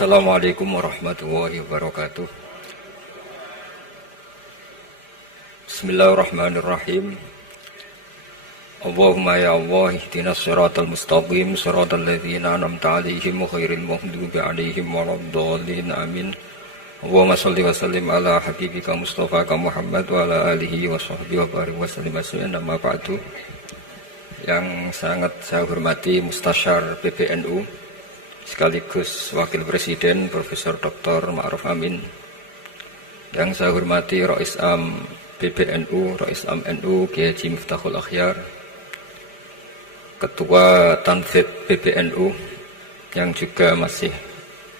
Assalamualaikum warahmatullahi wabarakatuh. Bismillahirrahmanirrahim. Allahumma ya Allah ihdinas siratal mustaqim siratal ladzina an'amta 'alaihim ghairil maghdubi 'alaihim waladdallin amin. Allahumma shalli wa sallim ala habibika Mustafa Muhammad wa ala alihi wa sahbihi wa barik wa sallim asliyan amma ba'du. Yang sangat saya hormati Mustasyar PBNU sekaligus Wakil Presiden Profesor Dr. Ma'ruf Amin, yang saya hormati Rais Am PBNU, Rais Am NU Kiai Haji Miftahul Akhyar, Ketua Tanfid PBNU yang juga masih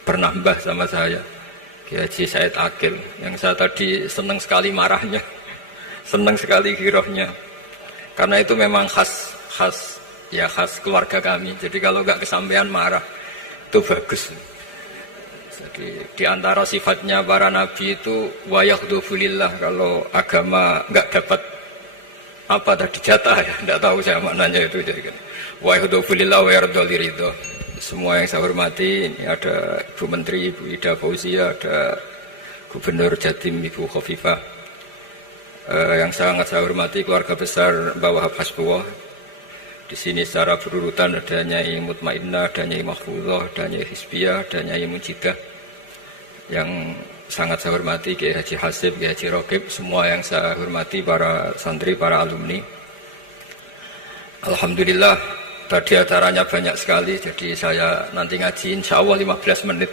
bernambah sama saya, Kiai Haji Said Akil, yang saya tadi senang sekali marahnya, senang sekali girohnya, karena itu memang khas keluarga kami. Jadi kalau nggak kesampaian marah itu bagus. Jadi di antara sifatnya para nabi itu wayakhdufulillah, kalau agama nggak dapat apa tadi jatah ya, nggak tahu saya maknanya itu. Jadi kan wayakhdufulillah wayardoliridho. Semua yang saya hormati, ini ada Ibu Menteri Ibu Ida Fauzia, ada Gubernur Jatim Ibu Khofifah, yang sangat saya hormati keluarga besar Mbak Wahab Hasbullah. Di sini secara berurutan ada Nyai Mutmainnah, ada Nyai Mahfuzah, ada Nyai Hizbiyah, ada Nyai Mujidah. Yang sangat saya hormati Kiai Haji Hasib, Kiai Haji Rokib, semua yang saya hormati para santri, para alumni. Alhamdulillah tadi acaranya banyak sekali, jadi saya nanti ngaji insya Allah 15 menit.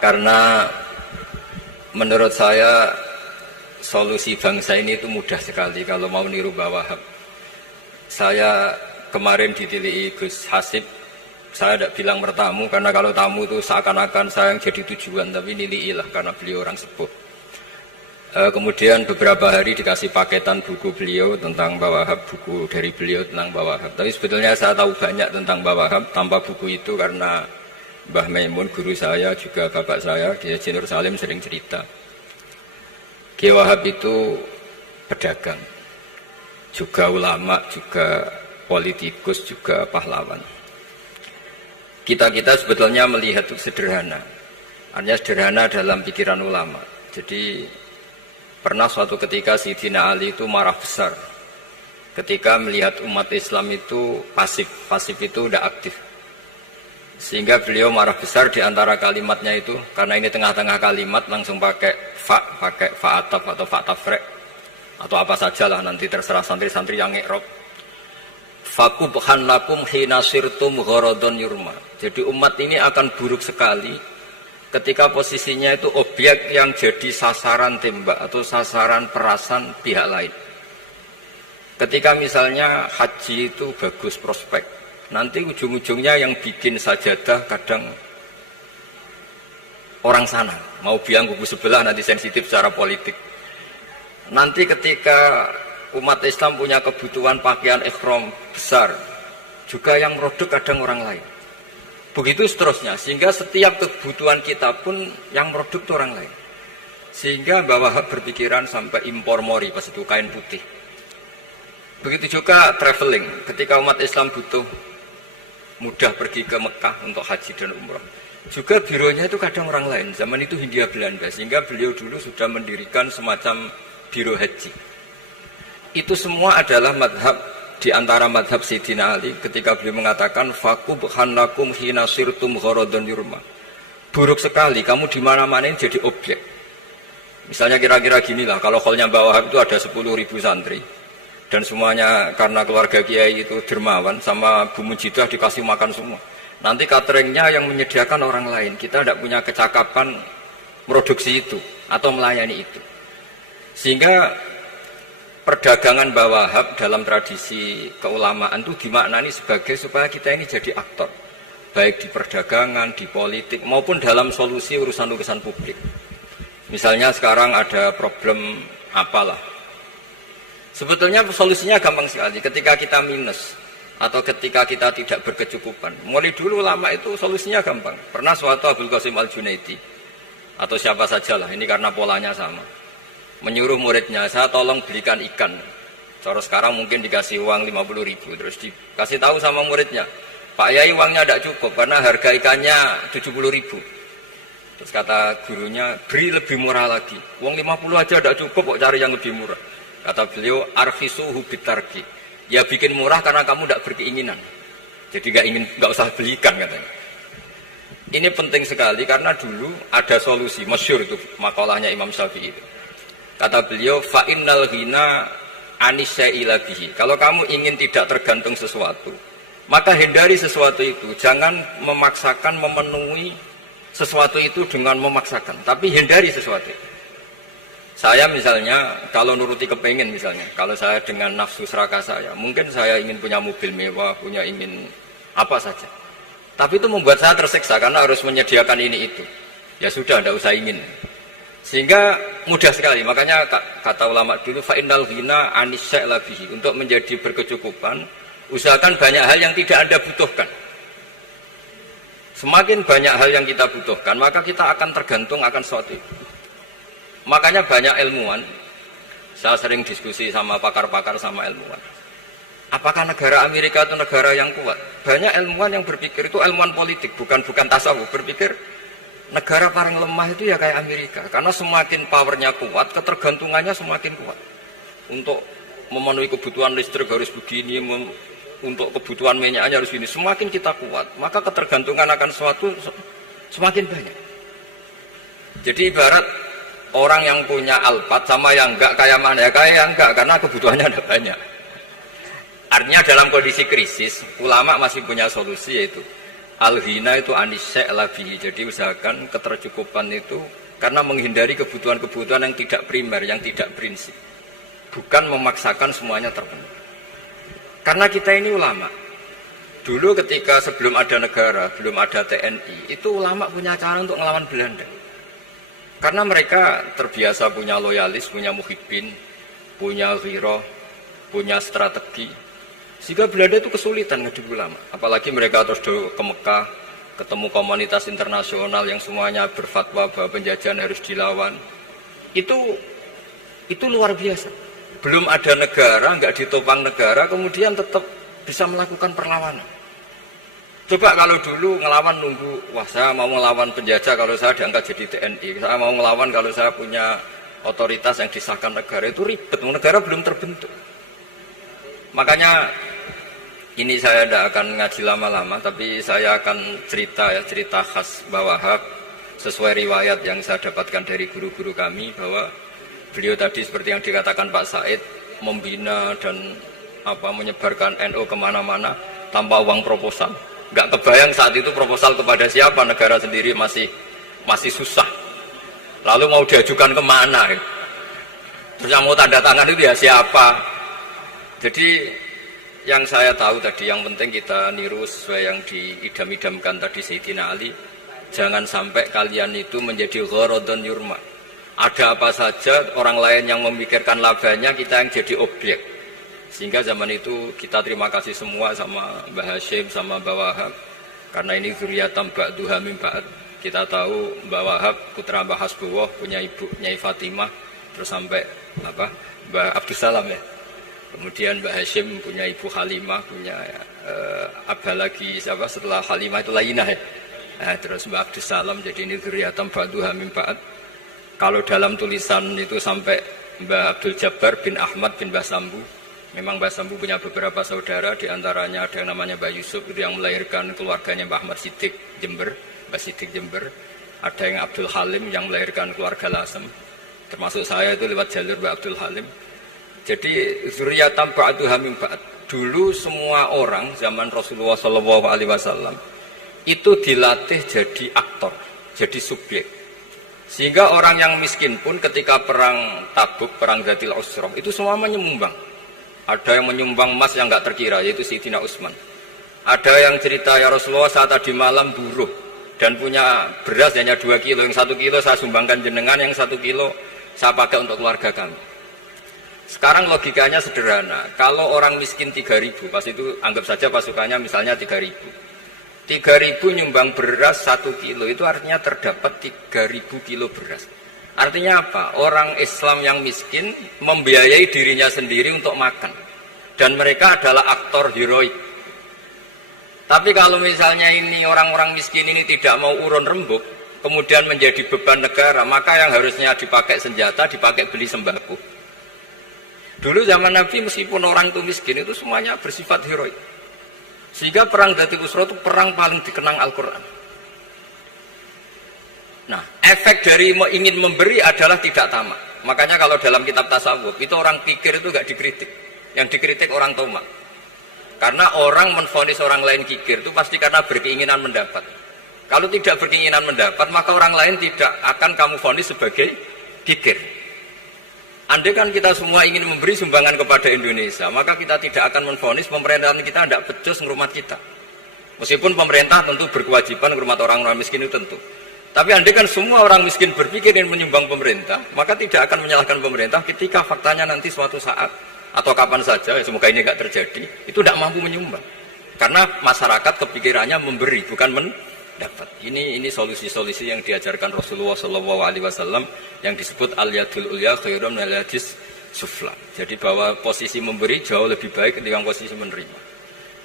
Karena menurut saya solusi bangsa ini itu mudah sekali kalau mau niru Mbah Wahab. Saya kemarin ditilihi Gus Hasib, saya tidak bilang bertamu, karena kalau tamu itu seakan-akan saya yang jadi tujuan, tapi niliilah karena beliau orang sepuh. Kemudian beberapa hari dikasih paketan buku beliau tentang Mbah Wahab, buku dari beliau tentang Mbah Wahab. Tapi sebetulnya saya tahu banyak tentang Mbah Wahab tanpa buku itu, karena Mbah Maimun, guru saya, juga bapak saya, Kiai Haji Nur Salim sering cerita. Kiai Wahab itu pedagang, juga ulama, juga politikus, juga pahlawan. Kita sebetulnya melihat itu sederhana, hanya sederhana dalam pikiran ulama. Jadi pernah suatu ketika Sayyidina Ali itu marah besar ketika melihat umat Islam itu pasif itu tidak aktif, sehingga beliau marah besar. Di antara kalimatnya itu, karena ini tengah-tengah kalimat, langsung pakai fa'ataf atau fa'tafrek atau apa sajalah, nanti terserah santri-santri yang ngi'rob. Fakubhan lakum hina sirtum gharadun yurma. Jadi umat ini akan buruk sekali ketika posisinya itu objek yang jadi sasaran tembak atau sasaran perasan pihak lain. Ketika misalnya haji itu bagus prospek, nanti ujung-ujungnya yang bikin sajadah kadang orang sana, mau biang kubu sebelah, nanti sensitif secara politik. Nanti ketika umat Islam punya kebutuhan pakaian ihram besar, juga yang produk kadang orang lain. Begitu seterusnya, sehingga setiap kebutuhan kita pun yang produk itu orang lain. Sehingga Mbah Wahab berpikiran sampai impor mori, pas itu kain putih. Begitu juga traveling, ketika umat Islam butuh mudah pergi ke Mekah untuk haji dan umrah, juga bironya itu kadang orang lain. Zaman itu Hindia Belanda, sehingga beliau dulu sudah mendirikan semacam biro haji. Itu semua adalah madhab, di antara madhab Sayyidina Ali ketika beliau mengatakan fakubhan lakum hina sirtum gharadun yurma. Buruk sekali kamu di mana-mana ini jadi objek. Misalnya kira-kira ginilah, kalau holnya Mbah Wahab itu ada 10.000 santri, dan semuanya karena keluarga kiai itu dermawan, sama Bu Mujidah dikasih makan semua. Nanti cateringnya yang menyediakan orang lain, kita tidak punya kecakapan produksi itu atau melayani itu. Sehingga perdagangan Mbah Wahab dalam tradisi keulamaan itu dimaknani sebagai supaya kita ini jadi aktor, baik di perdagangan, di politik, maupun dalam solusi urusan-urusan publik. Misalnya sekarang ada problem apalah, sebetulnya solusinya gampang sekali. Ketika kita minus atau ketika kita tidak berkecukupan, mulai dulu ulama itu solusinya gampang. Pernah suatu Abdul Qasim Al-Junaidi atau siapa sajalah, ini karena polanya sama, menyuruh muridnya, saya tolong belikan ikan. Cara sekarang mungkin dikasih uang 50.000, terus dikasih tahu sama muridnya, Pak Yai uangnya tidak cukup karena harga ikannya 70.000. Terus kata gurunya, beri lebih murah lagi. Uang 50 aja tidak cukup, kok cari yang lebih murah. Kata beliau, arkhisuhu bitarki. Ya bikin murah karena kamu tidak berkeinginan. Jadi nggak usah belikan katanya. Ini penting sekali karena dulu ada solusi, masyhur itu makalahnya Imam Syafi'i itu. Kata beliau, fa innal ghina anisya'ila bihi. Kalau kamu ingin tidak tergantung sesuatu, maka hindari sesuatu itu. Jangan memaksakan memenuhi sesuatu itu dengan memaksakan, tapi hindari sesuatu itu. Saya misalnya, kalau nuruti kepingin misalnya, kalau saya dengan nafsu serakah saya, mungkin saya ingin punya mobil mewah, ingin apa saja. Tapi itu membuat saya tersiksa karena harus menyediakan ini itu. Ya sudah, tidak usah ingin. Sehingga mudah sekali. Makanya kata ulama dulu, fa'innal ghina anisya'la bihi. Untuk menjadi berkecukupan, usahakan banyak hal yang tidak Anda butuhkan. Semakin banyak hal yang kita butuhkan, maka kita akan tergantung akan sesuatu itu. Makanya banyak ilmuwan, saya sering diskusi sama pakar-pakar sama ilmuwan. Apakah negara Amerika itu negara yang kuat? Banyak ilmuwan yang berpikir itu ilmuwan politik, bukan tasawuf. Berpikir negara paling lemah itu ya kayak Amerika. Karena semakin powernya kuat, ketergantungannya semakin kuat. Untuk memenuhi kebutuhan listrik harus begini, untuk kebutuhan minyaknya harus begini. Semakin kita kuat, maka ketergantungan akan sesuatu semakin banyak. Jadi ibarat orang yang punya Alphard sama yang enggak kayak mana ya, kayak yang enggak karena kebutuhannya ada banyak. Artinya dalam kondisi krisis, ulama masih punya solusi yaitu al-ghina itu anisya'la bihi. Jadi usahakan ketercukupan itu karena menghindari kebutuhan-kebutuhan yang tidak primer, yang tidak prinsip. Bukan memaksakan semuanya terpenuhi. Karena kita ini ulama. Dulu ketika sebelum ada negara, belum ada TNI, itu ulama punya cara untuk melawan Belanda. Karena mereka terbiasa punya loyalis, punya muhibbin, punya ghirah, punya strategi. Sehingga Belanda itu kesulitan ngadu ulama. Apalagi mereka terus ke Mekah, ketemu komunitas internasional yang semuanya berfatwa bahwa penjajahan harus dilawan. Itu luar biasa. Belum ada negara, nggak ditopang negara, kemudian tetap bisa melakukan perlawanan. Coba kalau dulu ngelawan nunggu, wah saya mau ngelawan penjajah kalau saya diangkat jadi TNI, saya mau ngelawan kalau saya punya otoritas yang disahkan negara, itu ribet, negara belum terbentuk. Makanya ini saya tidak akan ngaji lama-lama, tapi saya akan cerita khas Mbah Wahab sesuai riwayat yang saya dapatkan dari guru-guru kami bahwa beliau tadi seperti yang dikatakan Pak Said membina dan menyebarkan NU kemana-mana tanpa uang proposal. Nggak kebayang saat itu proposal kepada siapa, negara sendiri masih susah. Lalu mau diajukan kemana? Terus yang mau tanda tangan itu ya siapa? Jadi yang saya tahu tadi, yang penting kita niru sesuai yang diidam-idamkan tadi Sayyidina Ali. Jangan sampai kalian itu menjadi gharadun yurma. Ada apa saja orang lain yang memikirkan labanya, kita yang jadi objek. Sehingga zaman itu kita terima kasih semua sama Mbah Hashim, sama Mbah Wahab. Karena ini zuriyatam ba'duha min ba'd. Kita tahu Mbah Wahab putra Mbah Hasbullah, punya ibu Nyai Fatimah, terus sampai Mbah Abdus Salam ya. Kemudian Mbah Hashim punya ibu Halimah, punya abah lagi siapa setelah Halimah itu Lainah ya. Terus Mbah Abdus Salam, jadi ini zuriyatam ba'duha min ba'd. Kalau dalam tulisan itu sampai Mbah Abdul Jabbar bin Ahmad bin Mbah Sambu. Memang Mbah Sambu punya beberapa saudara, diantaranya ada yang namanya Mbah Yusuf, itu yang melahirkan keluarganya Mbah Ahmad Siddiq Jember, Mbah Siddiq Jember. Ada yang Abdul Halim yang melahirkan keluarga Lasem, termasuk saya itu lewat jalur Mbah Abdul Halim. Jadi zuriyatam ba'duha min ba'd. Dulu semua orang zaman Rasulullah SAW itu dilatih jadi aktor, jadi subjek. Sehingga orang yang miskin pun ketika perang Tabuk, perang Dzatil Usra, itu semua menyumbang. Ada yang menyumbang emas yang nggak terkira, yaitu Sayyidina Utsman. Ada yang cerita, ya Rasulullah saat tadi malam buruh dan punya beras hanya 2 kilo, yang 1 kilo saya sumbangkan jenengan, yang 1 kilo saya pakai untuk keluarga kami. Sekarang logikanya sederhana, kalau orang miskin 3.000, pas itu anggap saja pasukannya misalnya 3.000. 3.000 nyumbang beras 1 kilo, itu artinya terdapat 3.000 kilo beras. Artinya apa? Orang Islam yang miskin membiayai dirinya sendiri untuk makan. Dan mereka adalah aktor heroik. Tapi kalau misalnya ini orang-orang miskin ini tidak mau urun rembuk, kemudian menjadi beban negara, maka yang harusnya dipakai senjata, dipakai beli sembako. Dulu zaman Nabi meskipun orang itu miskin, itu semuanya bersifat heroik. Sehingga perang Dhatul Usra itu perang paling dikenang Al-Quran. Nah, efek dari ingin memberi adalah tidak tamak. Makanya kalau dalam kitab tasawuf, itu orang kikir itu gak dikritik. Yang dikritik orang tamak. Karena orang menvonis orang lain kikir itu pasti karena berkeinginan mendapat. Kalau tidak berkeinginan mendapat, maka orang lain tidak akan kamu vonis sebagai kikir. Andai kan kita semua ingin memberi sumbangan kepada Indonesia, maka kita tidak akan menvonis pemerintahan kita tidak becus ngurmat kita. Meskipun pemerintah tentu berkewajiban ngurmat orang-orang miskin itu tentu. Tapi andai kan semua orang miskin berpikir ingin menyumbang pemerintah, maka tidak akan menyalahkan pemerintah ketika faktanya nanti suatu saat atau kapan saja, semoga ini tidak terjadi, itu tidak mampu menyumbang. Karena masyarakat kepikirannya memberi, bukan mendapat. Ini solusi-solusi yang diajarkan Rasulullah SAW yang disebut al-yadul ulya khairun minal yadis sufla. Jadi bahwa posisi memberi jauh lebih baik ketimbang posisi menerima.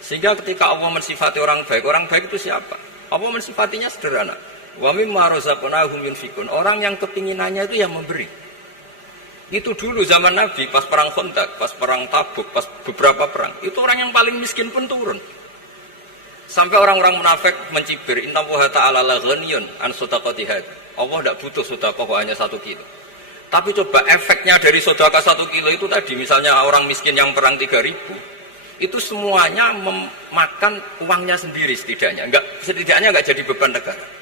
Sehingga ketika Allah mensifati orang baik itu siapa? Allah mensifatinya sederhana. Wa mimma razaqnahum yunfikun. Orang yang kepinginannya itu yang memberi. Itu dulu zaman Nabi, pas perang Khandaq, pas perang Tabuk, pas beberapa perang, itu orang yang paling miskin pun turun. Sampai orang-orang munafik mencibir, inna Allaha ta'ala la ghaniyun an shadaqati hadza. Allah tidak butuh sedekah hanya 1 kilo. Tapi coba efeknya dari sedekah 1 kilo itu tadi, misalnya orang miskin yang perang 3.000, itu semuanya memakan uangnya sendiri setidaknya enggak jadi beban negara.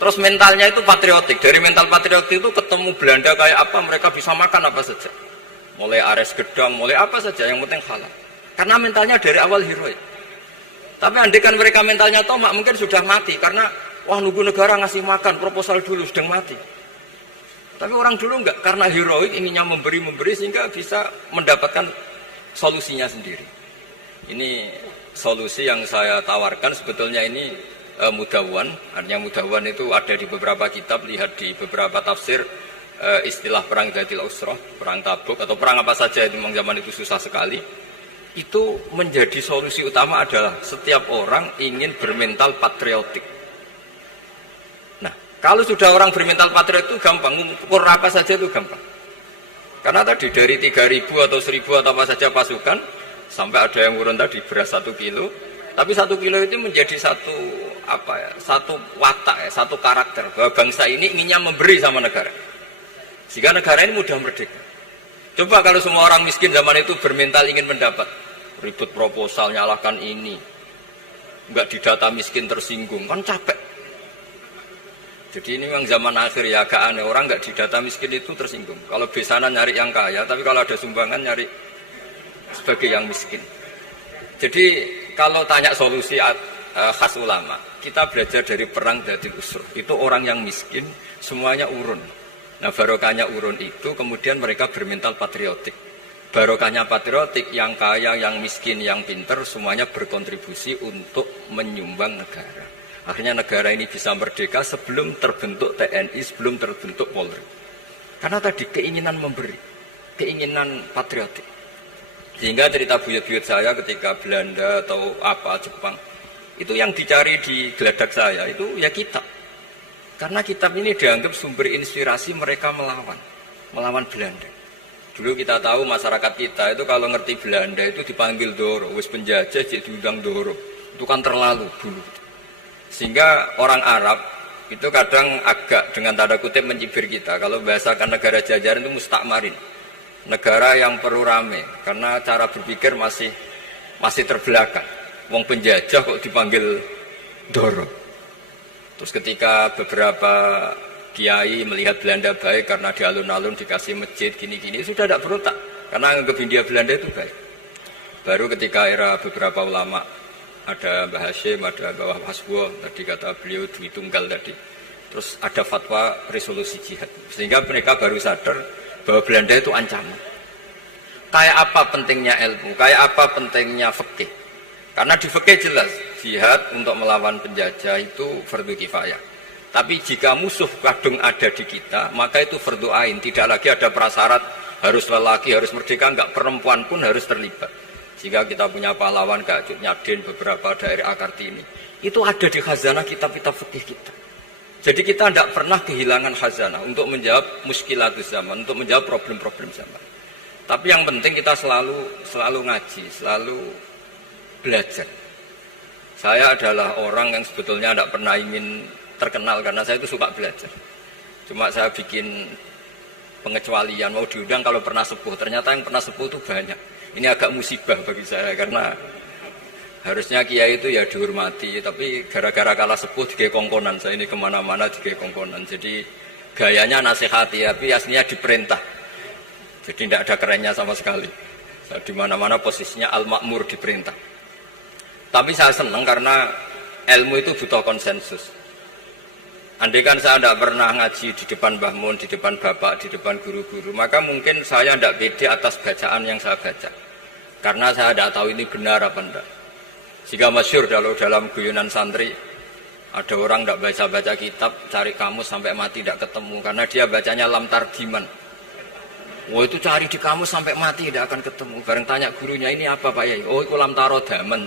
Terus mentalnya itu patriotik. Dari mental patriotik itu ketemu Belanda kayak apa, mereka bisa makan apa saja. Mulai ares gedang, mulai apa saja, yang penting halal. Karena mentalnya dari awal heroik. Tapi andai kan mereka mentalnya tomak, mungkin sudah mati. Karena, wah nunggu negara ngasih makan, proposal dulu, sedang mati. Tapi orang dulu enggak, karena heroik, inginnya memberi, sehingga bisa mendapatkan solusinya sendiri. Ini solusi yang saya tawarkan, sebetulnya ini Mudawwan, artinya Mudawwan itu ada di beberapa kitab, lihat di beberapa tafsir istilah perang Dhatul Usra, perang Tabuk atau perang apa saja itu memang zaman itu susah sekali. Itu menjadi solusi utama adalah setiap orang ingin bermental patriotik. Nah, kalau sudah orang bermental patriotik itu gampang, mengukur apa saja itu gampang. Karena tadi dari 3.000 atau 1.000 atau apa saja pasukan, sampai ada yang urun tadi beras 1 kilo, tapi 1 kilo itu menjadi satu watak, satu karakter bahwa bangsa ini inginnya memberi sama negara, sehingga negara ini mudah merdeka. Coba kalau semua orang miskin zaman itu bermental ingin mendapat, ribut proposal, nyalahkan ini, enggak didata miskin tersinggung, kan capek. Jadi ini memang zaman akhir ya, agak aneh, orang enggak didata miskin itu tersinggung. Kalau besanan nyari yang kaya, tapi kalau ada sumbangan nyari sebagai yang miskin. Jadi kalau tanya solusi khas ulama, kita belajar dari perang Dhatul Usra. Itu orang yang miskin semuanya urun. Nah, barokahnya urun itu kemudian mereka bermental patriotik. Barokahnya patriotik, yang kaya, yang miskin, yang pinter semuanya berkontribusi untuk menyumbang negara. Akhirnya negara ini bisa merdeka sebelum terbentuk TNI, sebelum terbentuk Polri. Karena tadi keinginan memberi, keinginan patriotik. Sehingga cerita buyut-buyut saya ketika Belanda atau apa Jepang, itu yang dicari di geladak saya itu ya kitab. Karena kitab ini dianggap sumber inspirasi mereka melawan Belanda. Dulu kita tahu masyarakat kita itu kalau ngerti Belanda itu dipanggil Doro, wis penjajah jadi diundang Doro. Itu kan terlalu dulu. Sehingga orang Arab itu kadang agak dengan tanda kutip mencibir kita. Kalau bahasakan negara jajahan itu mustakmarin. Negara yang perlu rame karena cara berpikir masih terbelakang. Wong penjajah kok dipanggil Doro. Terus ketika beberapa kiai melihat Belanda baik karena di alun-alun dikasih masjid gini-gini, sudah tidak berotak karena anggap Hindia Belanda itu baik. Baru ketika era beberapa ulama, ada Mbah Hashim, ada Mbah Hasbuh, tadi kata beliau Dwi Tunggal tadi. Terus ada fatwa resolusi jihad. Sehingga mereka baru sadar bahwa Belanda itu ancaman. Kayak apa pentingnya ilmu, kayak apa pentingnya fikih. Karena di fikih jelas, jihad untuk melawan penjajah itu fardu kifayah. Tapi jika musuh kadung ada di kita, maka itu fardu ain. Tidak lagi ada prasyarat harus lelaki, harus merdeka, enggak, perempuan pun harus terlibat. Jika kita punya pahlawan kayak Cut Nyadin, beberapa daerah Kartini, itu ada di khazanah kitab-kitab fikih kita. Jadi kita tidak pernah kehilangan khazanah untuk menjawab muskilatus zaman, untuk menjawab problem-problem zaman. Tapi yang penting kita selalu ngaji, selalu belajar. Saya adalah orang yang sebetulnya tidak pernah ingin terkenal karena saya itu suka belajar. Cuma saya bikin pengecualian, mau diundang kalau pernah sepuh. Ternyata yang pernah sepuh itu banyak. Ini agak musibah bagi saya karena harusnya kiai itu ya dihormati, tapi gara-gara kalah sepuh digawe kongkonan. Saya ini kemana-mana digawe kongkonan. Jadi gayanya nasihati, tapi aslinya diperintah. Jadi tidak ada kerennya sama sekali. Saya di mana-mana posisinya al-makmur, diperintah. Tapi saya senang karena ilmu itu butuh konsensus. Andai kan saya tidak pernah ngaji di depan Mbah Mun, di depan bapak, di depan guru-guru, maka mungkin saya tidak pede atas bacaan yang saya baca. Karena saya tidak tahu ini benar apa tidak. Jika masyhur dalam guyonan santri, ada orang tidak baca-baca kitab, cari kamus sampai mati tidak ketemu. Karena dia bacanya lam tardiman. Wah itu cari di kamus sampai mati tidak akan ketemu. Bareng tanya gurunya, ini apa Pak Yai? Oh itu lam tarodaman.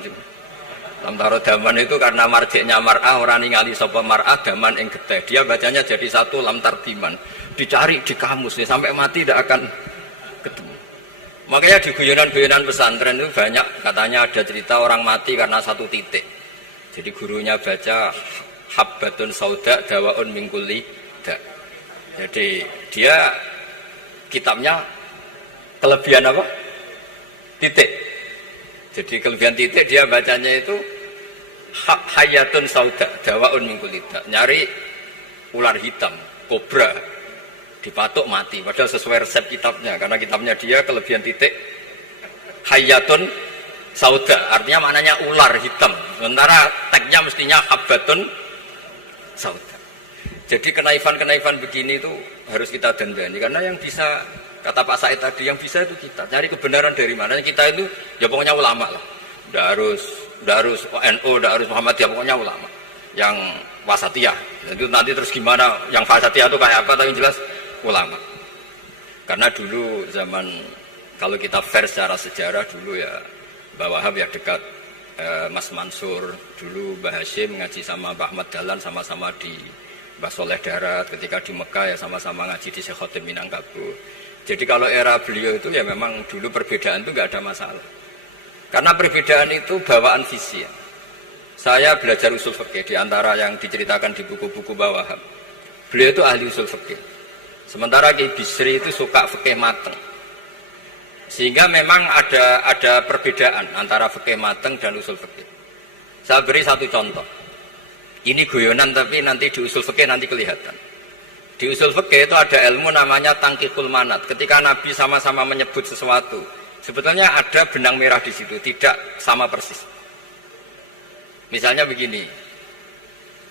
Lam tarodaman itu karena marjiknya mar'ah, orang ningali sapa mar'ah daman ing getih. Dia bacanya jadi satu lam tardiman. Dicari di kamus ya, sampai mati tidak akan ketemu. Makanya di guyonan-guyonan pesantren itu banyak katanya ada cerita orang mati karena satu titik. Jadi gurunya baca habbatun sauda dawaun min kulli da. Jadi dia kitabnya kelebihan apa? Titik. Jadi kelebihan titik dia bacanya itu hayatun sauda dawaun min kulli da. Nyari ular hitam, kobra, dipatuk mati, padahal sesuai resep kitabnya, karena kitabnya dia kelebihan titik hayatun sauda, artinya maknanya ular hitam, sementara tagnya mestinya habbatun sauda. Jadi kenaifan-kenaifan begini itu harus kita dandani, karena yang bisa, kata Pak Said tadi, yang bisa itu kita cari kebenaran dari mana. Kita itu ya pokoknya ulama lah, udah harus NU, udah harus Muhammadiyah, pokoknya ulama yang wasatiyah. Jadi nanti terus gimana yang wasatiyah itu kayak apa, tapi jelas ulama. Karena dulu zaman, kalau kita fair secara sejarah dulu ya Mbah Wahab ya dekat Mas Mansur, dulu Mbah Hashim ngaji sama Mbah Ahmad Dahlan sama-sama di Mbah Soleh Darat, ketika di Mekah ya sama-sama ngaji di Syekh Khotim Minangkabau. Jadi kalau era beliau itu ya memang dulu perbedaan itu nggak ada masalah, karena perbedaan itu bawaan visi ya. Saya belajar usul fikih di antara yang diceritakan di buku-buku Mbah Wahab, beliau itu ahli usul fikih. Sementara Ki Bisri itu suka fikih mateng. Sehingga memang ada perbedaan antara fikih mateng dan usul fikih. Saya beri satu contoh. Ini guyonan tapi nanti di usul fikih nanti kelihatan. Di usul fikih itu ada ilmu namanya tangkikul manat. Ketika Nabi sama-sama menyebut sesuatu, sebetulnya ada benang merah di situ, tidak sama persis. Misalnya begini.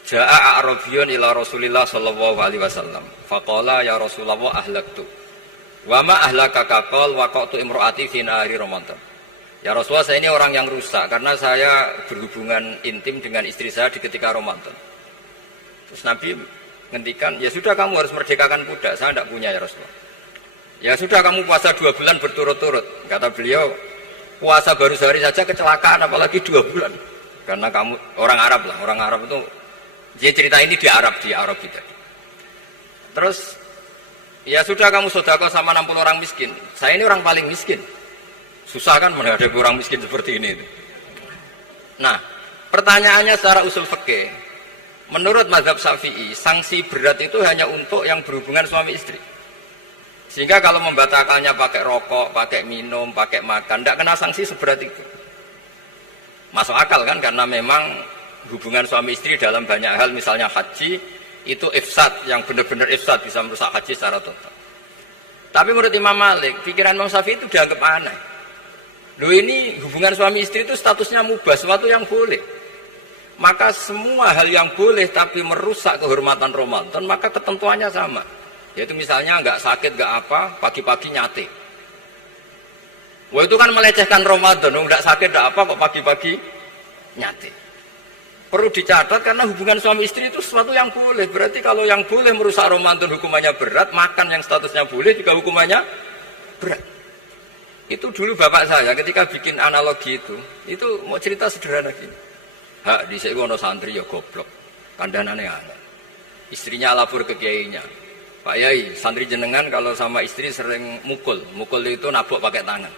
Ja'a a'rabiyun ila Rasulillah sallallahu alaihi wasallam. Faqala ya Rasulullah ahlaktu. Wa ma ahlakaka qal waqatu imraati fi nahari Ramadan. Ya Rasulullah, saya ini orang yang rusak karena saya berhubungan intim dengan istri saya di ketika Ramadan. Terus Nabi ngendikan, ya sudah kamu harus merdekakan budak, saya tidak punya ya Rasulullah. Ya sudah kamu puasa 2 bulan berturut-turut. Kata beliau, puasa baru sehari saja kecelakaan apalagi 2 bulan. Karena kamu orang Arab lah, orang Arab itu dia cerita ini di Arab itu. Terus ya sudah kamu sedekah sama 60 orang miskin. Saya ini orang paling miskin. Susah kan menghadapi orang miskin seperti ini. Nah, pertanyaannya secara usul fikih, menurut mazhab Syafi'i, sanksi berat itu hanya untuk yang berhubungan suami istri. Sehingga kalau membatalkannya pakai rokok, pakai minum, pakai makan, tidak kena sanksi seberat itu. Masuk akal kan, karena memang hubungan suami istri dalam banyak hal, misalnya haji, itu ifsad, yang benar-benar ifsad, bisa merusak haji secara total. Tapi menurut Imam Malik, pikiran Imam Syafi'i itu dianggap aneh. Loh ini hubungan suami istri itu statusnya mubah, sesuatu yang boleh. Maka semua hal yang boleh tapi merusak kehormatan Ramadan, maka ketentuannya sama. Yaitu misalnya nggak sakit, nggak apa, pagi-pagi nyate. Wah itu kan melecehkan Ramadan, nggak sakit, nggak apa, kok pagi-pagi nyate. Perlu dicatat karena hubungan suami istri itu sesuatu yang boleh. Berarti kalau yang boleh merusak Ramadan hukumannya berat, makan yang statusnya boleh juga hukumannya berat. Itu dulu bapak saya ketika bikin analogi itu mau cerita sederhana gini. Hak di sini ono santri ya goblok, kandanane angel. Istrinya lapor ke kiainya, Pak Yai, santri jenengan kalau sama istri sering mukul itu nabok pakai tangan.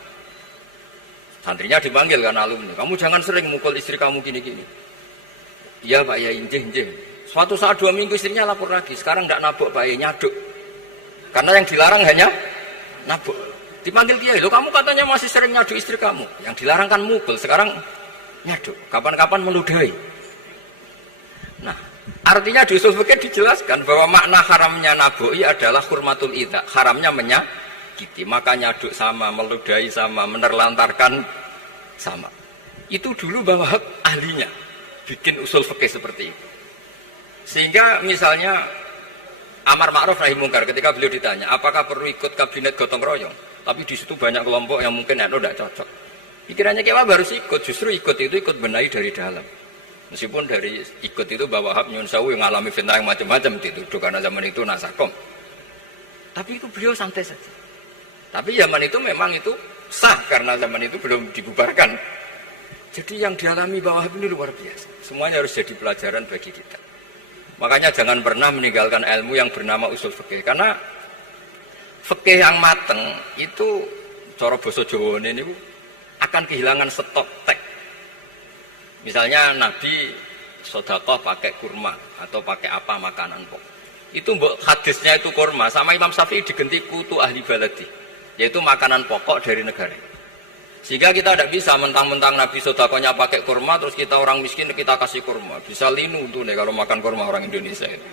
Santrinya dipanggil kan alumni, kamu jangan sering mukul istri kamu gini-gini. Iya Pak Yai, njeh. Suatu saat 2 minggu istrinya lapor lagi, sekarang tidak nabok Pak Yai, nyaduk. Karena yang dilarang hanya nabok. Dipanggil kiai, lo kamu katanya masih sering nyaduk istri kamu. Yang dilarang kan mukul, sekarang nyaduk. Kapan-kapan meludahi. Nah, artinya di usul fikih dijelaskan bahwa makna haramnya naboi adalah hurmatul idza, haramnya menyakiti. Maka nyaduk sama, meludahi sama, menerlantarkan sama. Itu dulu bahwa ahlinya bikin usul fikih seperti itu. Sehingga misalnya amar ma'ruf nahi mungkar ketika beliau ditanya, apakah perlu ikut kabinet gotong royong? Tapi di situ banyak kelompok yang mungkin tidak cocok. Pikirannya kita harus ikut, justru ikut itu ikut benahi dari dalam. Meskipun dari ikut itu bahwa Wahab Nyun Sewu yang ngalami fitnah yang macam-macam dituduh karena zaman itu nasakom. Tapi itu beliau santai saja. Tapi zaman itu memang itu sah karena zaman itu belum dibubarkan. Jadi yang dialami Wahab ini luar biasa. Semuanya harus jadi pelajaran bagi kita. Makanya jangan pernah meninggalkan ilmu yang bernama usul fikih. Karena fikih yang mateng itu cara basa Jawa ini akan kehilangan stok teks. Misalnya Nabi sedekah pakai kurma atau pakai apa makanan pokok. Itu hadisnya itu kurma, sama Imam Syafi'i digenti kutu ahli baladi, yaitu makanan pokok dari negara. Sehingga kita tidak bisa mentang-mentang Nabi sedekahnya pakai kurma terus kita orang miskin kita kasih kurma. Bisa linu tuh nih kalau makan kurma orang Indonesia itu.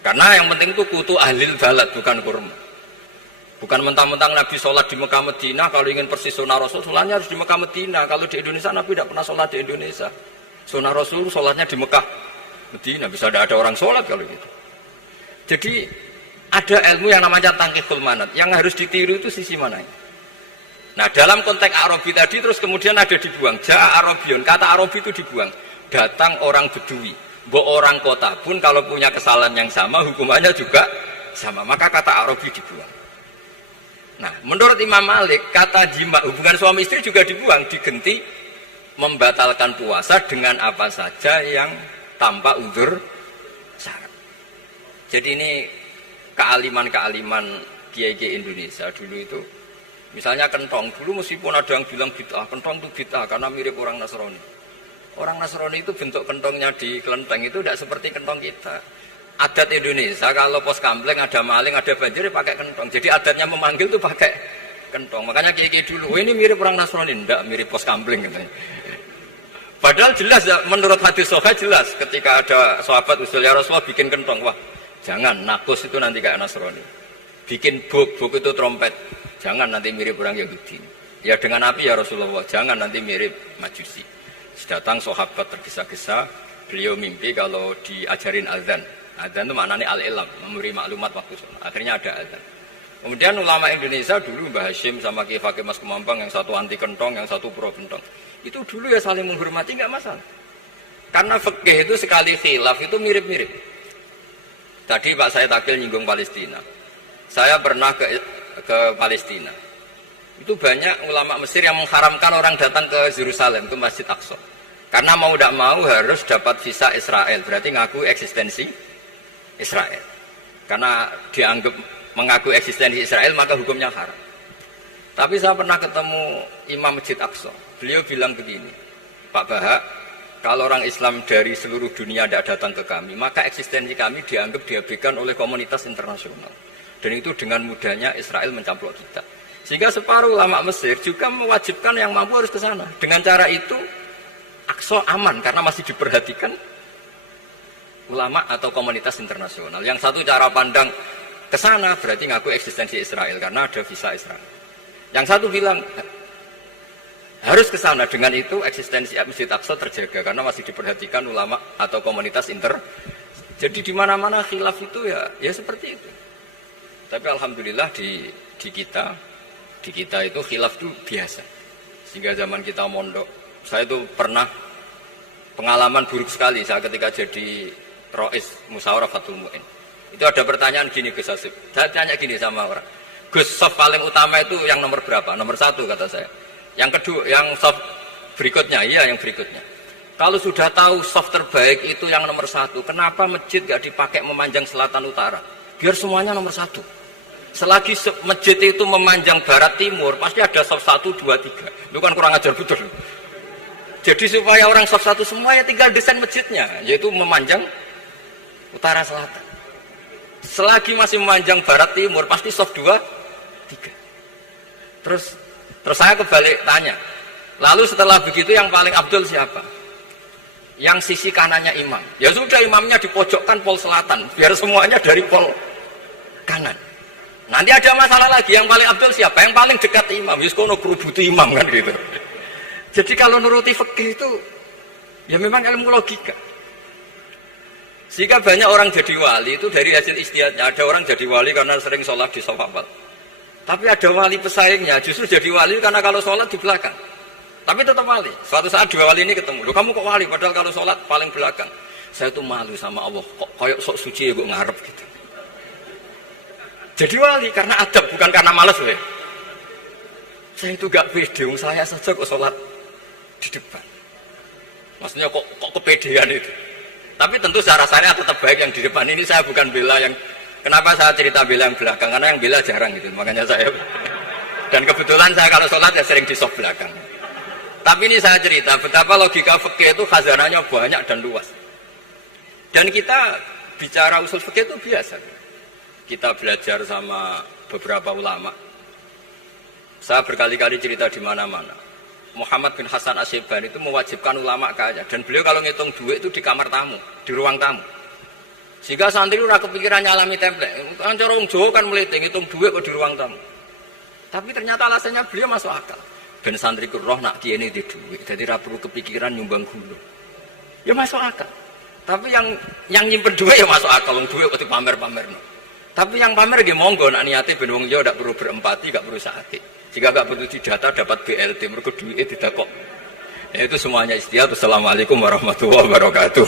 Karena yang penting itu kutu ahli balad bukan kurma. Bukan mentang-mentang Nabi sholat di Mekah Medina, kalau ingin persis sunnah Rasul, sholatnya harus di Mekah Medina. Kalau di Indonesia, Nabi tidak pernah sholat di Indonesia. Sunnah Rasul, sholatnya di Mekah Medina. Bisa ada orang sholat kalau gitu. Jadi, ada ilmu yang namanya tangkihul manat. Yang harus ditiru itu sisi mana? Nah, dalam konteks Arabi tadi, terus kemudian ada dibuang. Ja'a Arabion, kata Arabi itu dibuang. Datang orang Bedui. Orang kota pun kalau punya kesalahan yang sama, hukumannya juga sama. Maka kata Arabi dibuang. Nah, menurut Imam Malik, kata jima, hubungan suami istri juga dibuang, digenti membatalkan puasa dengan apa saja yang tanpa uzur syarat. Jadi ini kealiman-kealiman kiai-kiai Indonesia dulu itu. Misalnya kentong, dulu meskipun ada yang bilang bid'ah, kentong itu bid'ah karena mirip orang Nasrani. Orang Nasrani itu bentuk kentongnya di kelenteng itu tidak seperti kentong kita. Adat Indonesia kalau pos kampleng ada maling, ada banjir pakai kentong. Jadi adatnya memanggil itu pakai kentong. Makanya kiai-kiai dulu, ini mirip orang Nasrani, enggak mirip pos kampleng katanya. Padahal jelas menurut hadis sahih jelas ketika ada sahabat usul ya Rasulullah bikin kentong, wah jangan nakus itu nanti kayak Nasrani. Bikin buk itu trompet, jangan nanti mirip orang Yahudi. Ya dengan api ya Rasulullah, jangan nanti mirip Majusi. Datang sahabat tergesa-gesa, beliau mimpi kalau diajarin azan. Azan itu maknanya al-ilam, memberi maklumat waktu sholat. Akhirnya ada azan. Kemudian ulama Indonesia dulu Mbah Hashim sama Kiai Fakih Mas Kemampang, yang satu anti kentong, yang satu pro kentong. Itu dulu ya saling menghormati, nggak masalah. Karena fikih itu sekali khilaf itu mirip-mirip. Tadi Pak saya Takil nyinggung Palestina. Saya pernah ke Palestina. Itu banyak ulama Mesir yang mengharamkan orang datang ke Yerusalem, ke Masjid Aqsa. Karena mau tidak mau harus dapat visa Israel, berarti ngaku eksistensi Israel. Karena dianggap mengaku eksistensi Israel maka hukumnya haram. Tapi saya pernah ketemu Imam Masjid Aqsa. Beliau bilang begini, Pak Bahak, kalau orang Islam dari seluruh dunia tidak datang ke kami, maka eksistensi kami dianggap diabaikan oleh komunitas internasional. Dan itu dengan mudahnya Israel mencaplok kita. Sehingga separuh ulama Mesir juga mewajibkan yang mampu harus ke sana. Dengan cara itu Aqsa aman karena masih diperhatikan ulama atau komunitas internasional. Yang satu cara pandang ke sana berarti ngaku eksistensi Israel karena ada visa Israel. Yang satu bilang harus ke sana, dengan itu eksistensi Masjid Aqsa terjaga karena masih diperhatikan ulama atau komunitas Jadi di mana-mana khilaf itu ya seperti itu. Tapi alhamdulillah di kita itu khilaf itu biasa. Sehingga zaman kita mondok, saya itu pernah pengalaman buruk sekali saya ketika jadi Rois Musyawarah Fatul Mu'in. Itu ada pertanyaan gini Gus Hasib. Saya tanya gini sama orang. Gus, soft paling utama itu yang nomor berapa? Nomor 1 kata saya. Yang kedua, yang soft berikutnya, iya yang berikutnya. Kalau sudah tahu soft terbaik itu yang nomor 1, kenapa masjid gak dipakai memanjang selatan utara? Biar semuanya nomor 1. Selagi masjid itu memanjang barat timur, pasti ada soft 1, 2, 3. Itu kan kurang ajar betul. Jadi supaya orang soft 1 semua ya tinggal desain masjidnya, yaitu memanjang utara selatan. Selagi masih memanjang barat timur, pasti soft 2, 3. Terus saya kebalik tanya, lalu setelah begitu yang paling abdul siapa? Yang sisi kanannya imam. Ya sudah, imamnya dipojokkan pol selatan, biar semuanya dari pol kanan. Nanti ada masalah lagi, yang paling abdul siapa? Yang paling dekat imam. Yuskono kerubuti imam kan gitu. Jadi kalau nuruti fikih itu ya memang ilmu logika. Sehingga banyak orang jadi wali itu dari hasil ijtihadnya. Ada orang jadi wali karena sering sholat di shaf awal. Tapi ada wali pesaingnya justru jadi wali karena kalau sholat di belakang. Tapi tetap wali. Suatu saat 2 wali ini ketemu. Loh, kamu kok wali padahal kalau sholat paling belakang. Saya tuh malu sama Allah. Kok kayak sok suci ya kok ngarep gitu. Jadi wali karena adab bukan karena malas loh. Saya itu gak pede. Saya saja kok sholat di depan. Maksudnya kok kepedean itu. Tapi tentu secara syariat tetap baik yang di depan. Ini saya bukan bela yang, kenapa saya cerita bela yang belakang, karena yang bela jarang gitu, makanya saya, dan kebetulan saya kalau sholat ya sering di soft belakang. Tapi ini saya cerita betapa logika fikih itu khazanahnya banyak dan luas. Dan kita bicara usul fikih itu biasa. Kita belajar sama beberapa ulama. Saya berkali-kali cerita di mana-mana. Muhammad bin Hasan Asyibani itu mewajibkan ulama kaya, dan beliau kalau ngitung duit itu di kamar tamu, di ruang tamu. Sehingga santri ora kepikiran nyalami template. Kan cara wong Jawa kan meliting ngitung duit kok di ruang tamu. Tapi ternyata alasannya beliau masuk akal. Ben santri ku roh nak kiye di duit, jadi ora perlu kepikiran nyumbang gulu. Ya masuk akal. Tapi yang nyimpen duit ya masuk akal, wong duit kok dipamer-pamerno. Tapi yang pamer nggih monggo nak niate ben wong Jawa ndak perlu berempati, ndak perlu sakit. Jika nggak butuh didata dapat BLT, mereka duitnya tidak kok. Ya, itu semuanya istiadat. Assalamualaikum warahmatullahi wabarakatuh.